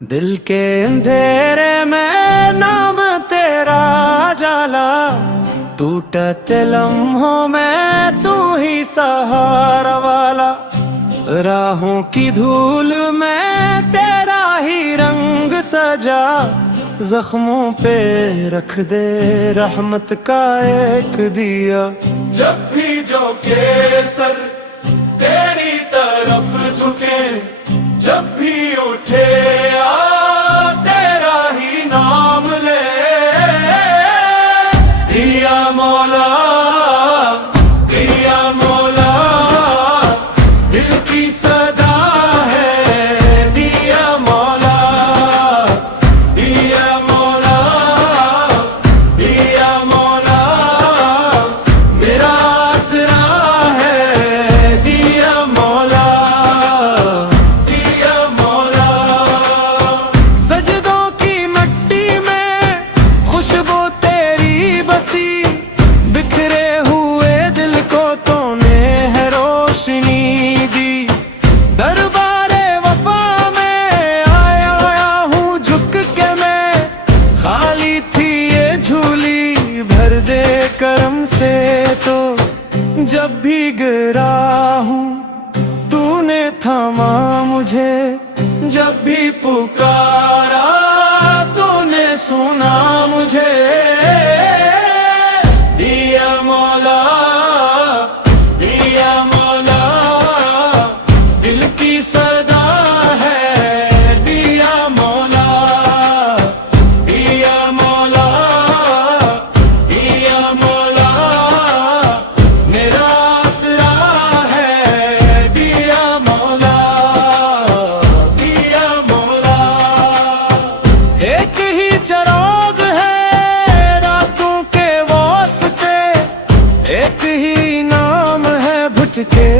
दिल के अंधेरे में नाम तेरा जाला, टूटते लम्हों में तू ही सहारा वाला। राहों की धूल में तेरा ही रंग सजा, जख्मों पे रख दे रहमत का एक दिया। जब भी जो के सर तेरी तरफ झुके, जब भी उठे आ तेरा ही नाम ले। दिया मौला, दिया मौला, दिल की सदा है। दिया मौला, दिया मौला, दिया मौला, मेरा आसरा है। दिया मौला, बिखरे हुए दिल को तूने है रोशनी दी। दरबारे वफा में आया हूँ झुक के मैं, खाली थी ये झूली भर दे करम से। तो जब भी गिरा हूँ तूने थामा मुझे, जब भी पुकारा तूने सुना मुझे। दिया मौला, दिया मौला, दिल की सदा है। दिया मौला, दिया मौला, दिया मौला, मेरा आसरा है। दिया मौला, दिया मौला, एक ही चराग है रातों के वास्ते, एक ही नाम है भटके